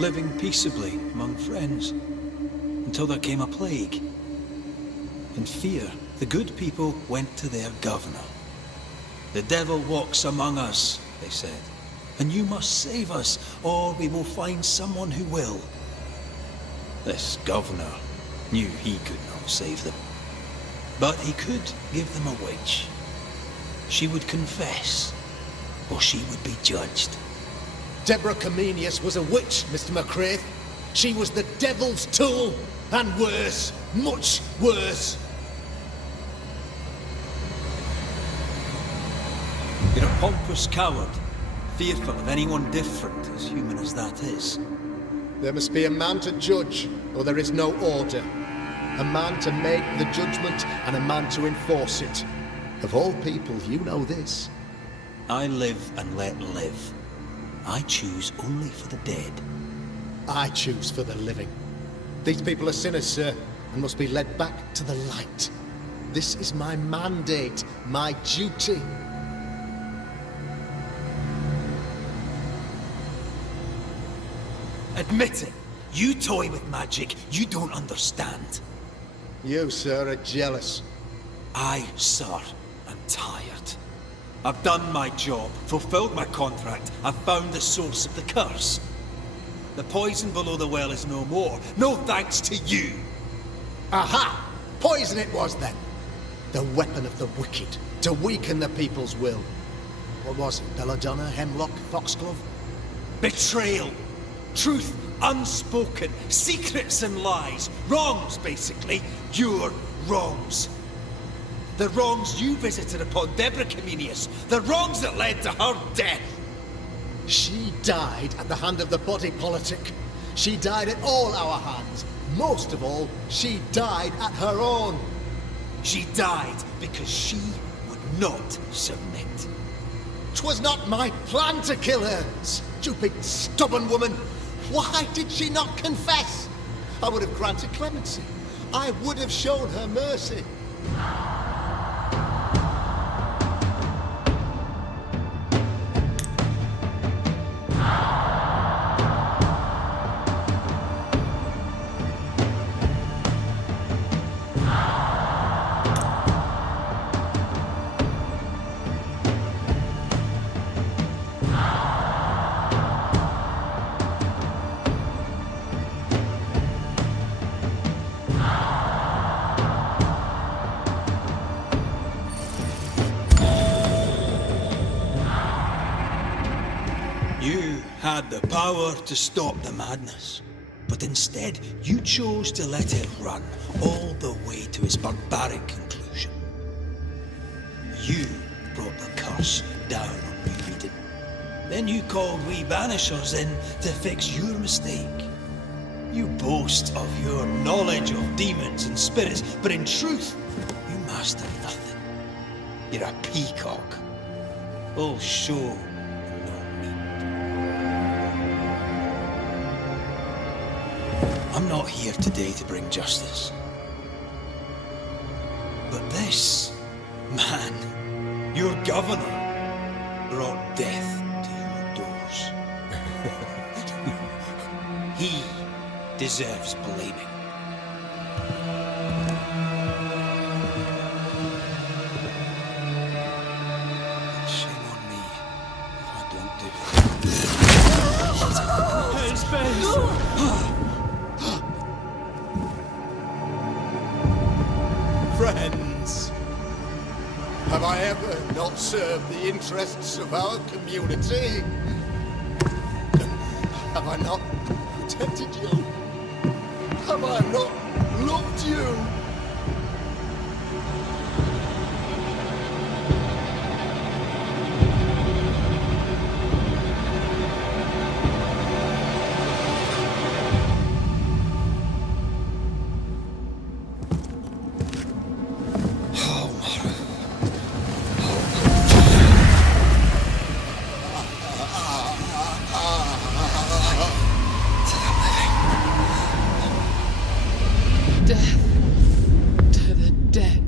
living peaceably among friends, until there came a plague. In fear, the good people went to their governor. The devil walks among us, they said, and you must save us, or we will find someone who will. This governor knew he could not save them, but he could give them a witch. She would confess, or she would be judged. Deborah Comenius was a witch, Mr. McCraith. She was the devil's tool, and worse, much worse. You're a pompous coward, fearful of anyone different, as human as that is. There must be a man to judge, or there is no order. A man to make the judgment, and a man to enforce it. Of all people, you know this. I live and let live. I choose only for the dead. I choose for the living. These people are sinners, sir, and must be led back to the light. This is my mandate, my duty. Admit it. You toy with magic you don't understand. You, sir, are jealous. I, sir, am tired. I've done my job, fulfilled my contract, I've found the source of the curse. The poison below the well is no more. No thanks to you. Aha! Poison it was then. The weapon of the wicked, to weaken the people's will. What was it? Belladonna, hemlock, foxglove? Betrayal. Truth unspoken. Secrets and lies. Wrongs, basically. Your wrongs. The wrongs you visited upon Deborah Comenius. The wrongs that led to her death. She died at the hand of the body politic. She died at all our hands. Most of all, she died at her own. She died because she would not submit. 'Twas not my plan to kill her, stupid, stubborn woman. Why did she not confess? I would have granted clemency. I would have shown her mercy. You had the power to stop the madness, but instead you chose to let it run all the way to its barbaric conclusion. You brought the curse down on New Eden. Then you called we Banishers in to fix your mistake. You boast of your knowledge of demons and spirits, but in truth, you master nothing. You're a peacock. All show, no meat. I'm not here today to bring justice. But this man, your governor, brought death to your doors. He deserves blaming. Shame on me if I don't do it. Friends, have I ever not served the interests of our community? Have I not protected you? Have I not loved you? Death to the dead.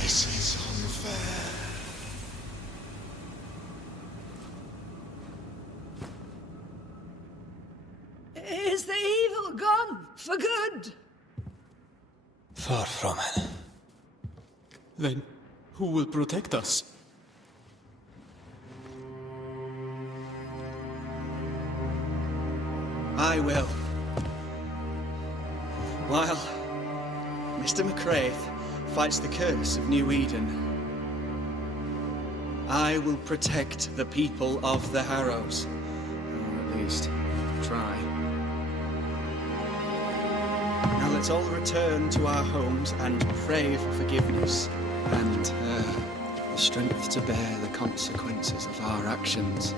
This is unfair. Is the evil gone for good? Far from it. Then who will protect us? I will. While Mr. McCraith fights the curse of New Eden, I will protect the people of the Harrows. Or at least, try. Now let's all return to our homes and pray for forgiveness and the strength to bear the consequences of our actions.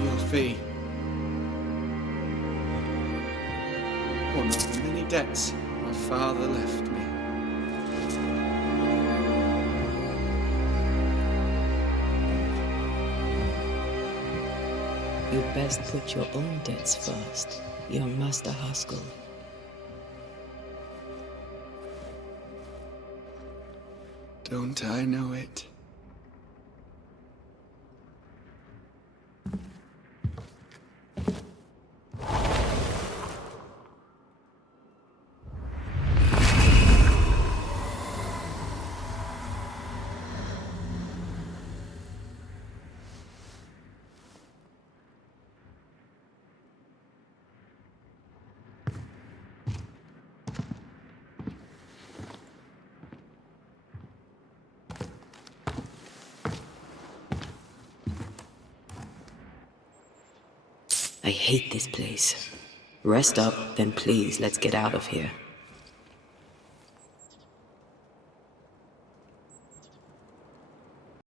Your fee. One of the many debts my father left me. You'd best put your own debts first, young Master Haskell. Don't I know it? I hate this place. Rest up, then please, let's get out of here.